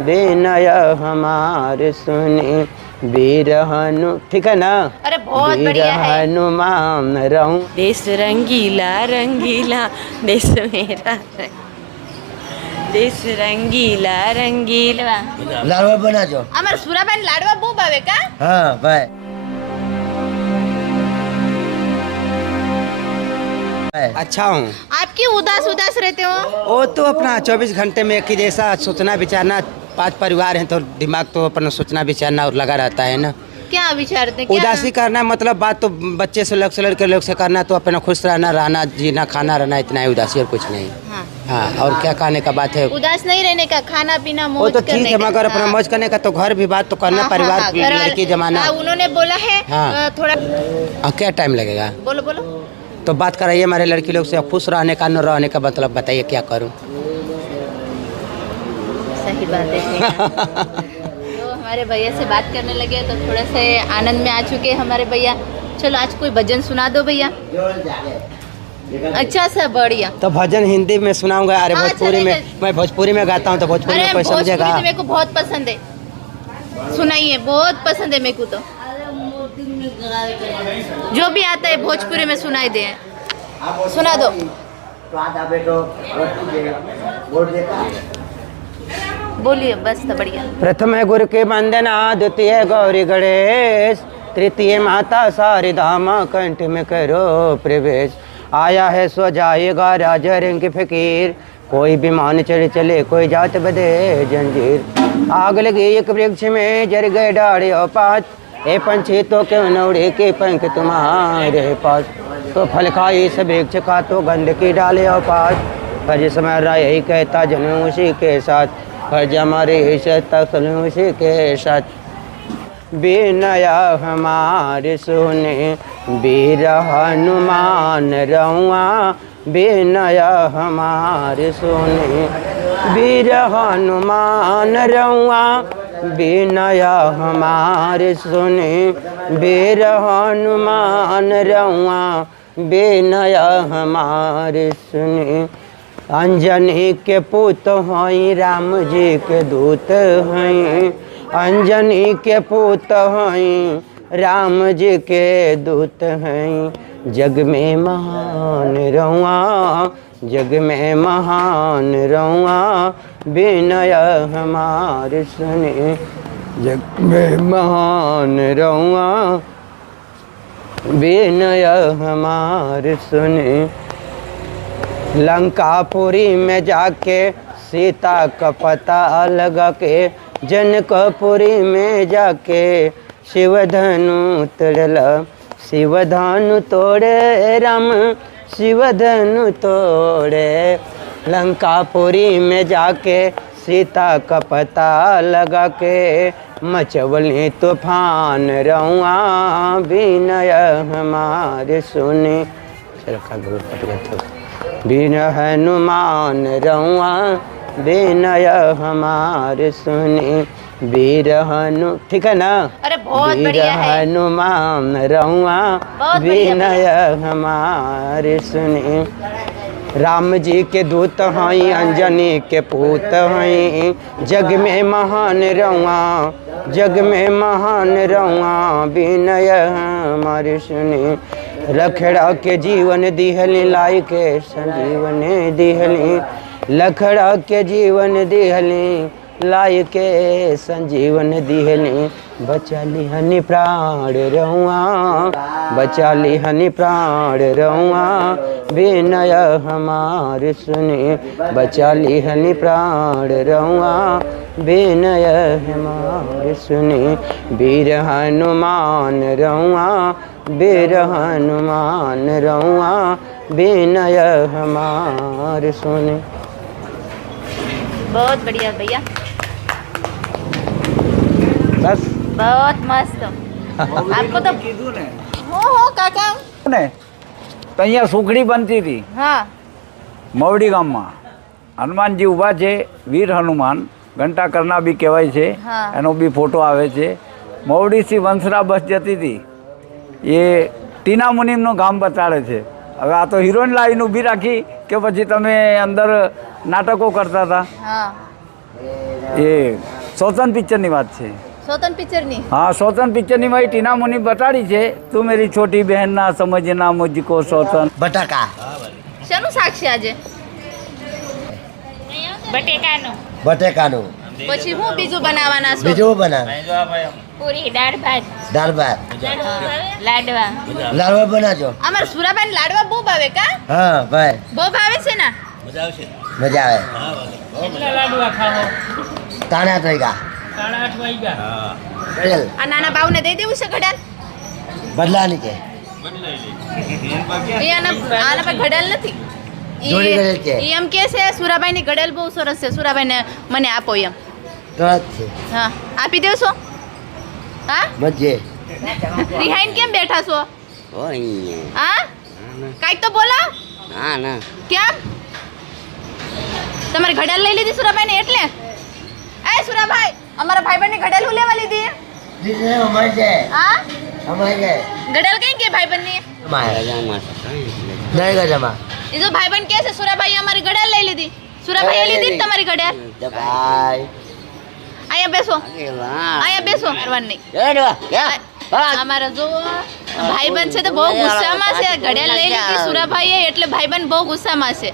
विनय हमारे सुने वीर हनु, ठीक है ना? अरे बहुत बढ़िया है। हनुमान रहूं। देश रंगीला रंगीला देश मेरा, देश रंगीला रंगीला। लाडवा बना जो અમાર સુરાબેન લાડવા બહુ ભાવે કા? हाँ भाई अच्छा हूँ। आप क्यों उदास उदास रहते हो? वो तो अपना 24 घंटे में एक ही जैसा सोचना विचारना, 5 परिवार हैं तो दिमाग तो अपना सोचना विचारना और लगा रहता है ना। क्या विचारते हैं? क्या? उदासी करना मतलब बात तो बच्चे से लोग से लड़के लोग से करना, तो अपना खुश रहना, रहना, जीना, खाना, रहना, इतना ही उदासी और कुछ नहीं। हाँ। हाँ, और क्या कहने का बात है? उदास नहीं रहने का, खाना पीना वो मौज तो करने ठीक है, का। मगर अपना हाँ। मौज करने का तो घर भी बात तो करना, हाँ, परिवार हाँ, घर वाले- लड़की जमाना। हाँ, उन्होंने बोला है। हाँ। थोड़ा क्या टाइम लगेगा? बोलो बोलो। तो बात कराइए हमारे लड़की लोग से, खुश रहने का न रहने का मतलब बताइए क्या करूं? सही बात है। तो हमारे भैया से बात करने लगे तो थोड़ा से आनंद में आ चुके हैं हमारे भैया। चलो आज कोई भजन सुना दो भैया। अच्छा सा बढ़िया। तो भजन हिंदी में सुनाऊंगा। अरे हाँ, भोजपुरी में, चलेगा। मैं भोजपुरी में गाता हूँ तो भोजपुरी में कोई भोजपुरी समझेगा? तो मेरे को बहुत पसंद है, सुनाइए, बहुत पसंद है मेरे को तो। जो भी आता है भोजपुरी में सुनाई दे, सुना दो। बोलिए बस तो बढ़िया। प्रथम गुरु के वंदना, द्वितीय गौरी गणेश, तृतीय माता शारदा माँ, कंठ में करो प्रवेश। आया है सो जाएगा राजा रंग की फकीर, कोई विमान चढ़ चले कोई जात बदे जंजीर। आग लगी एक वृक्ष में जर गए डाढ़े और पात, ए पंछी तो क्यों न उड़े के पंख तुम्हारे पास। तो फल खाई सब वृक्ष का तो गंध की डाले और पात, फर्ज समय राय यही कहता जन्म उसी के साथ, फर्ज हमारे उसी के साथ। विनया हमारे सुने वीर हनुमान रहुआ, विनया हमारे सुने वीर हनुमान रहुआ, विनया हमारे सुने वीर हनुमान रहुआ, विनया हमारे सुने। अंजनी के पुत हैं राम जी के दूत हैं, अंजनी के पुत हैं राम जी के दूत हैं। जग में महान रहुआ, जग में महान रहुआ, विनय हमारे सुने। जग में महान रहुआ, विनय हमारे सुने। लंकापुरी में जाके सीता का पता लगा के, जनकपुरी में जाके शिवधनु तोड़ला, शिवधनु तोड़े राम, शिवधनु तोड़े। लंकापुरी में जाके सीता का पता लगा के, मचवली तूफान रहुआ, विनय हमारे सुने। विनय हनुमान रहुआ, विनय हमारे सुने वीर हनु, ठीक है ना? अरे बहुत वीर बढ़िया है। हनुमान रहुआ, बहुत बढ़िया, विनय हमारे सुने। राम जी के दूत हैं अंजनी के पूत हैं, जग में महान रहुआ, जग में महान रहुआ, विनय हमारे सुने। लखड़ा के जीवन दिहली लाई के संजीवन दिहली, लखड़ा के जीवन दिहली लाई के संजीवन दिहली। बचा ली हनी प्राण रहुआ, बचा ली हनी प्राण रहुआ, विनय हमारे सुने। बचा ली हनी प्राण रहुआ, विनय हमारे सुने। वीर हनुमान रहुआ, वीर हनुमान रहुआ, विनय हमारे सुने। बहुत बढ़िया भैया, बस बहुत मस्त। आपको तो हो काका ને તો અહીંયા સુખડી બનતી હતી हाँ મવડી ગામમાં હનુમાનજી ઊભા છે વીર હનુમાન ઘંટા કરના બી કહેવાય છે હા. એનો બી ફોટો આવે છે મવડીથી વંસરા બસ જતી હતી એ ટીના મુનિમનું ગામ બતાડે છે હવે આ તો હિરોઈન લાઈન ઊભી રાખી કે પછી તમે અંદર નાટકો કરતા હતા हाँ એ સોતન પિક્ચરની વાત છે. સોતન પિક્ચરની હા, સોતન પિક્ચરની માં ટીના મુની બતાડી છે, તું મેરી છોટી બહેન ના સમજના મુझको સોતન. બટાકા શેનું શાક છે આજે? બટેકાનું. પછી હું બીજું બનાવવાના છો? બીજું બનાવે પૂરી દાળ ભાત દાળ ભાત લાડવા લાડવા બનાવજો. અમારા સુરાભાઈ લાડવા બહુ ભાવે કા? હા ભાઈ બહુ ભાવે છે ને? મજા આવે. તાણા થઈ ગયા ઘડિયાળ આ નાના બાવને દઈ દેવું છે ઘડિયાળ? બદલાની છે એ આના પર ઘડિયાળ નથી. જોડી ઘડિયાળ છે. એ એમ કે છે સુરાભાઈની ઘડિયાળ બહુ સરસ છે, સુરાભાઈને મને આપો એમ. તરત છે હા, આપી દેશો? હા, મજે રિહાઈન કેમ બેઠા છો? હા, કાંઈક તો બોલો. કેમ તમારે ઘડિયાળ લઈ લીધી સુરાભાઈને એટલે? એ સુરાભાઈ, અમારા ભાઈબંધની ઘડિયાળ હું લેવા લીધી? મજે હા, મજે ઘડિયાળ કઈ કે ભાઈબંધની? નહીં ગજામાં એ જો ભાઈબંધ કે છે સુરાભાઈ અમારી ઘડિયાળ લઈ લીધી. સુરાભાઈએ લીધી ને તમારી ઘડિયાળ? ભાઈ અહીંયા બેસો, અહીંયા બેસો. કરવાનું નહીં. અમારા જો ભાઈબંધ છે તો બહુ ગુસ્સામાં છે. ઘડિયાળ લઈ લીધી સુરાભાઈએ એટલે ભાઈબંધ બહુ ગુસ્સામાં છે.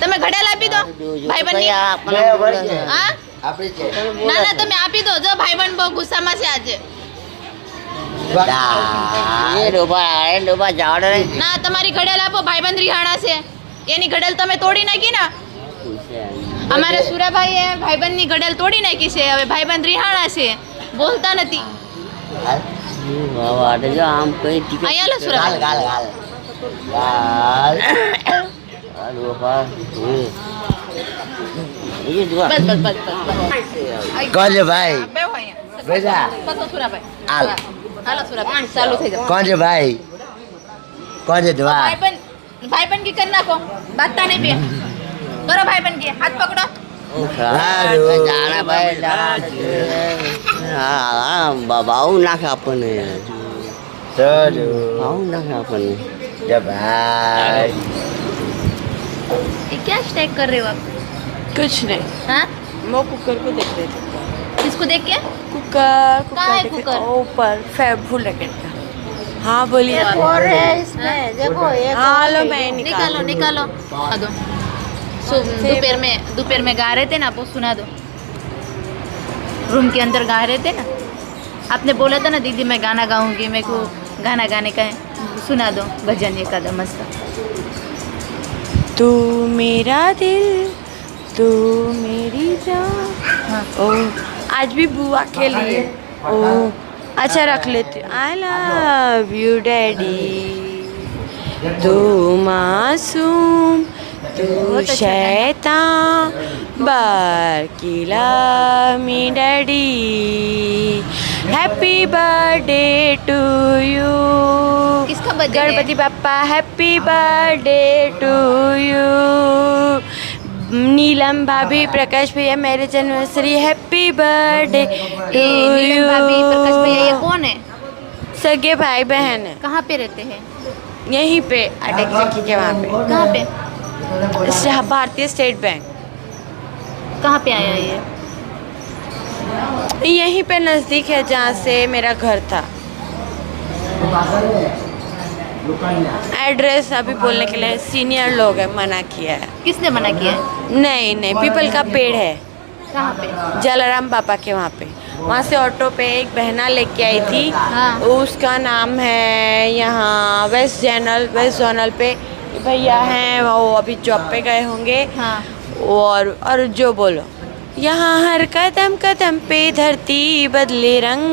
તમે ઘડિયાળ આપી દો ભાઈબંધની. હા, આપણી છે ના ના, તમે આપી દો. જો ભાઈબંધ બહુ ગુસ્સામાં છે આજે. ના, તમારી ઘડિયાળ આપો. ભાઈબંધ રિહાણા છે, એની ઘડિયાળ તમે તોડી નાખી ને. અમારે સુરાભાઈએ ભાઈબંધની ઘડિયાળ તોડી નાખી છે. હવે ભાઈબંધ રિહાણા છે, બોલતા નથી. અહીંયા લો સુરાભાઈ. ગાલ ગાલ બસ બસ બસ બસ. કોણ છે ભાઈ? બેહો અહીંયા. બેજા બસો સુરાભાઈ. હાલ. હાલો સુરાભાઈ, ચાલુ થઈ જાવ. કોણ છે ભાઈ? કોણ છે ધવા? ભાઈબંધ કી કરી નાખો, બાતતા નહીં બે. કરો ભાઈબંધ કી, હાથ પકડો. બાવું નાખે આપણને બાવું નાખે આપણને ભાઈ ये क्या स्टैक कर रहे हो आप? कुछ नहीं, हाँ, वो कुकर को देख रहे थे. किसको देख के? कुकर कहाँ है देख रहे थे. कुकर? ऊपर फूल रैकेट का. हाँ बोलिए. देखो हाँ लो मैं निकालो निकालो. सुना दो. दोपहर में गा रहे थे ना, आपको सुना दो. रूम के अंदर गा रहे थे ना, आपने बोला था ना दीदी मैं गाना गाऊंगी, मेरे को गाना गाने का है. सुना दो भजन एक आधा मस्त. तू मेरा दिल तू मेरी जान. हाँ. ओ आज भी बुआ के लिए. ओ अच्छा रख लेती. I love you daddy. तू मासूम तू शैतान बारकिला मी daddy. Happy birthday to you. किसका birthday? Ganpati Bappa happy birthday to you. Neelam भाभी प्रकाश भैया मेरे जन्मदिन हैप्पी बर्थडे टू यू. भाभी प्रकाश भैया ये कौन है? सगे भाई बहन है. कहाँ पे रहते हैं? यहीं पे अटक चक्की के वहाँ कहाँ पे? पे भारतीय स्टेट बैंक. कहाँ पे आया ये? यहीं पे नज़दीक है जहाँ से मेरा घर था. एड्रेस अभी बोलने के लिए सीनियर लोग हैं, मना किया है. किसने मना किया है? नहीं नहीं, पीपल का पेड़ है कहाँ पे? जलाराम बाबा के वहाँ पे. वहाँ से ऑटो पे एक बहना लेके आई थी. हाँ. उसका नाम है यहाँ वेस्ट जोनल पे भैया हैं, वो अभी जॉब पे गए होंगे. हाँ. और जो बोलो यहाँ हर कदम कदम पे धरती बदले रंग.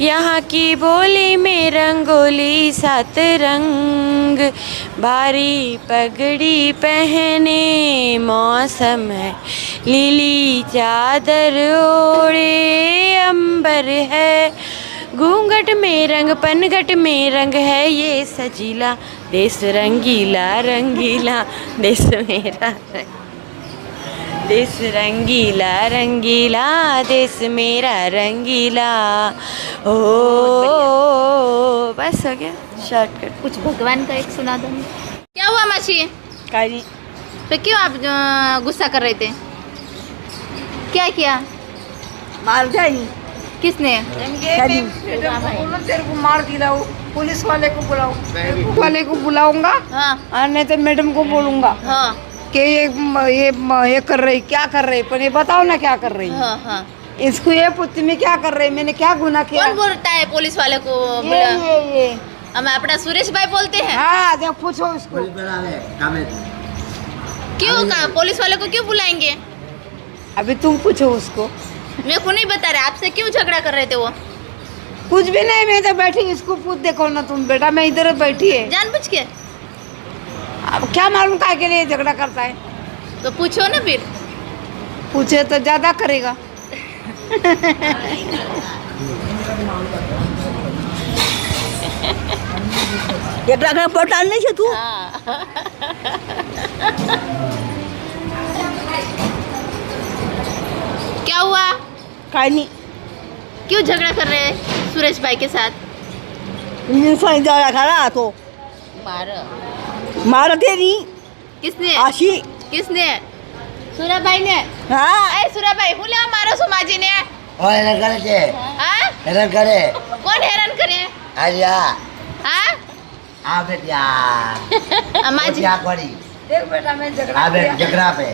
यहाँ की बोली में रंगोली 7 रंग. भारी पगड़ी पहने मौसम है, लीली चादर ओढ़े अंबर है. घूंघट में रंग पनघट में रंग है ये सजीला. देश रंगीला रंगीला देश मेरा देश रंगीला रंगीला देश मेरा रंगीला. ओ बस हो गया शॉर्टकट. कुछ भगवान का एक सुना दो. क्या हुआ मासी? काली तो क्यों आप गुस्सा कर रहे थे? क्या किया? मार जाएंगे किसने? तेरे को मार दिलाओ, पुलिस वाले को बुलाओ, वाले को बुलाऊंगा हाँ और नहीं तो मैडम को बोलूंगा हाँ कि ये कर रही, क्या कर रही, पर ये बताओ ना क्या कर रही है। हाँ हाँ। इसको ये पूछती मैं क्या कर रही, मैंने क्या गुनाह किया। कौन बोलता है पुलिस वाले को? ये हम अपना सुरेश भाई बोलते हैं। हाँ देख पूछो इसको। क्यों का पुलिस वाले को क्यों बुलाएंगे? अभी तुम पूछो उसको। मेरे को नहीं बता रहे, आपसे क्यों झगड़ा कर रहे थे वो? कुछ भी नहीं, मैं तो बैठी, इसको पूछ देखो ना तुम बेटा, मैं इधर बैठी है। जानबूझ के? अब क्या मालूम काय के लिए झगड़ा करता है। तो पूछो ना फिर। पूछे तो ज्यादा करेगा। पटाल नहीं तू। क्या हुआ? काय नहीं क्यों झगड़ा कर रहे हैं सुरेश भाई के साथ? खा तो मार तेरी किसने? आशी। किसने? सुरा भाई ने? हाँ ए सुरा भाई હું લેવા મારો છું માજીને? ઓ હેરાન કરે છે, હા? હેરાન કરે. કોણ હેરાન કરે? આર્યા હા? આ બેટિયા આ માજી क्या करी देख बेटा मैं झगड़ा आ बेट जगरा पे